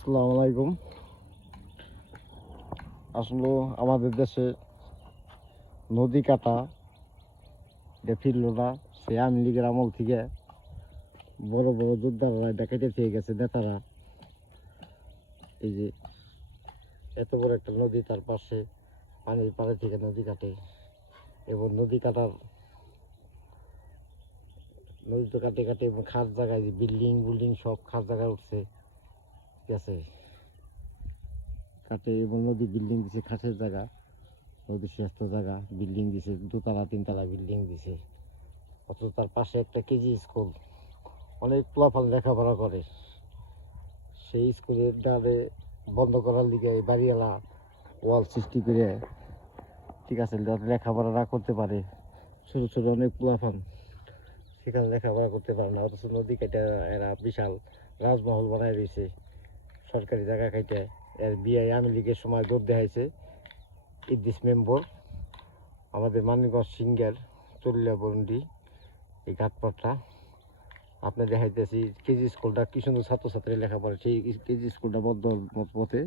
আসসালামু আলাইকুম। আসলে আমাদের দেশে নদী কাটা এটা ফিরল না। সে আওয়ামী লীগের আমল থেকে বড় বড় যোদ্ধারা এটা কেটে থেকে গেছে নেতারা। এই যে এত বড় একটা নদী, তার পাশে পানির পাড়ে থেকে নদী কাটে এবং নদীতে কাটে কাটে এবং খাস জায়গায় যে বিল্ডিং সব খাস জায়গায় উঠছে, ঠিক আছে, কাটে এবং নদী বিল্ডিং দিছে খাসের জায়গা, নদী শ্রেষ্ঠ জায়গা বিল্ডিং দিছে, দুতলা তিনতলা বিল্ডিং দিছে। অথচ তার পাশে একটা কেজি স্কুল, অনেক পোলাপান লেখাপড়া করে, সেই স্কুলের ডালে বন্ধ করার লিগে এই বাড়িওয়ালা ওয়াল সৃষ্টি করে, ঠিক আছে, যাতে লেখাপড়া না করতে পারে। ছোটো ছোটো অনেক পোলাপান সেখানে লেখাপড়া করতে পারে না, অথচ নদী কেটে এরা বিশাল রাজমহল বানায় রয়েছে সরকারি জায়গা খাইতে। এর বিয়ে আওয়ামী লীগের সময় দৌড় দেখাইছে ইদ্রিস মেম্বর, আমাদের মানিকগঞ্জ সিঙ্গার চল্লিয়া বন্ডি এই ঘাটপাটটা আপনি দেখাইতেছি। কেজি স্কুলটা কি সুন্দর ছাত্রছাত্রী লেখাপড়া, সেই কেজি স্কুলটা বদ্ধ পথে